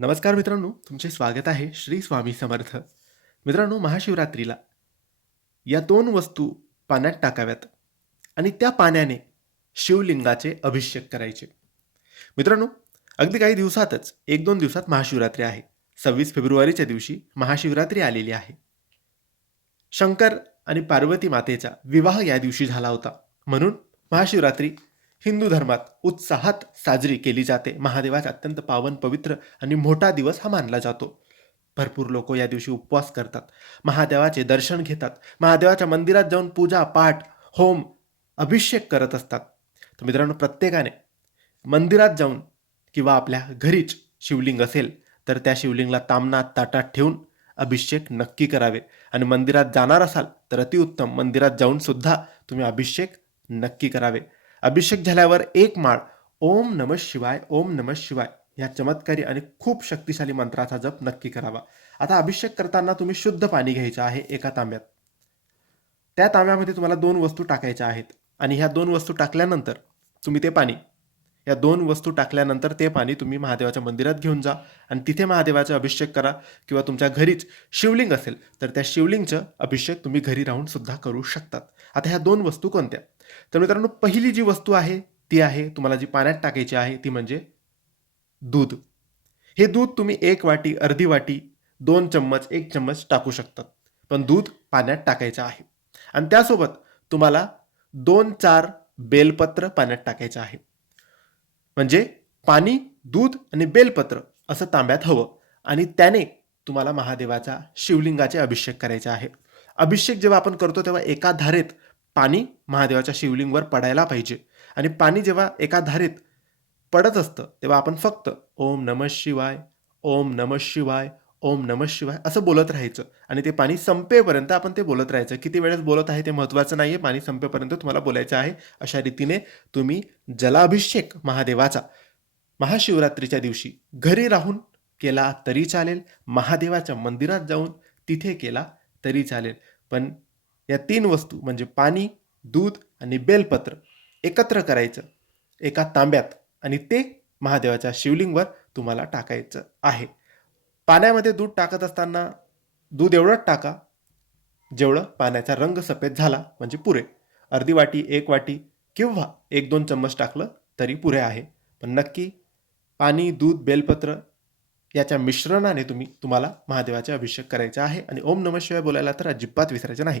नमस्कार मित्रांनो तुमचे स्वागत आहे श्री स्वामी समर्थ. मित्रांनो महाशिवरात्रीला या दोन वस्तू पाण्यात टाकाव्यात आणि त्या पाण्याने शिवलिंगाचे अभिषेक करायचे. मित्रांनो अगदी काही दिवसातच एक दोन दिवसात महाशिवरात्री आहे. सव्वीस फेब्रुवारीच्या दिवशी महाशिवरात्री आलेली आहे. शंकर आणि पार्वती मातेचा विवाह या दिवशी झाला होता. म्हणून महाशिवरात्री हिंदू धर्मात उत्साहात साजरी केली जाते. महादेवाचा अत्यंत पावन पवित्र आणि मोठा दिवस हा मानला जातो. भरपूर लोक या दिवशी उपवास करतात. महादेवाचे दर्शन घेतात. महादेवाच्या मंदिरात जाऊन पूजा पाठ होम अभिषेक करत असतात. तर मित्रांनो प्रत्येकाने मंदिरात जाऊन किंवा आपल्या घरीच शिवलिंग असेल तर त्या शिवलिंगला तामनात ताटात ठेवून अभिषेक नक्की करावे. आणि मंदिरात जाणार असाल तर अतिउत्तम. मंदिरात जाऊन सुद्धा तुम्ही अभिषेक नक्की करावे. अभिषेक झाल्यावर एक माळ ओम नम शिवाय ओम नम शिवाय या चमत्कारी आणि खूप शक्तिशाली मंत्राचा जप नक्की करावा. आता अभिषेक करताना तुम्ही शुद्ध पाणी घ्यायचं आहे एका तांब्यात. त्या तांब्यामध्ये तुम्हाला दोन वस्तू टाकायच्या आहेत आणि ह्या दोन वस्तू टाकल्यानंतर तुम्ही ते पाणी या दोन वस्तू टाकल्यानंतर ते पाणी तुम्ही महादेवाच्या मंदिरात घेऊन जा आणि तिथे महादेवाचा अभिषेक करा किंवा तुमच्या घरीच शिवलिंग असेल तर त्या शिवलिंगचं अभिषेक तुम्ही घरी राहून सुद्धा करू शकतात. आता ह्या दोन वस्तू कोणत्या? तर मित्रांनो पहिली जी वस्तू आहे ती आहे तुम्हाला जी पाण्यात टाकायची आहे ती म्हणजे दूध. हे दूध तुम्ही एक वाटी अर्धी वाटी दोन चम्मच एक चम्मच टाकू शकतात. पण दूध पाण्यात टाकायचं आहे. आणि त्यासोबत तुम्हाला दोन चार बेलपत्र पाण्यात टाकायचं आहे. म्हणजे पाणी दूध आणि बेलपत्र असं तांब्यात हवं. आणि त्याने तुम्हाला महादेवाचा शिवलिंगाचे अभिषेक करायचे आहे. अभिषेक जेव्हा आपण करतो तेव्हा एका धारेत पाणी महादेवाच्या शिवलिंगवर पडायला पाहिजे. आणि पाणी जेव्हा एका धारेत पडत असतं तेव्हा आपण फक्त ओम नम शिवाय ओम नम शिवाय ओम नम शिवाय असं बोलत राहायचं. आणि ते पाणी संपेपर्यंत आपण ते बोलत राहायचं. किती वेळेस बोलत आहे ते महत्त्वाचं नाही आहे पाणी संपेपर्यंत तुम्हाला बोलायचं आहे. अशा रीतीने तुम्ही जलाभिषेक महादेवाचा महाशिवरात्रीच्या दिवशी घरी राहून केला तरी चालेल. महादेवाच्या मंदिरात जाऊन तिथे केला तरी चालेल. पण या तीन वस्तू म्हणजे पाणी दूध आणि बेलपत्र एकत्र करायचं. एका तांब्यात आणि ते महादेवाच्या शिवलिंगवर तुम्हाला टाकायचं आहे. पाण्यामध्ये दूध टाकत असताना दूध एवढंच टाका जेवढं पाण्याचा रंग सफेद झाला म्हणजे पुरे. अर्धी वाटी एक वाटी किंवा एक दोन चम्मच टाकलं तरी पुरे आहे. पण नक्की पाणी दूध बेलपत्र याच्या मिश्रणाने तुम्ही तुम्हाला महादेवाचे अभिषेक करायचा आहे. आणि ओम नम शिवाय बोलायला तर अजिबात विसरायचं नाही.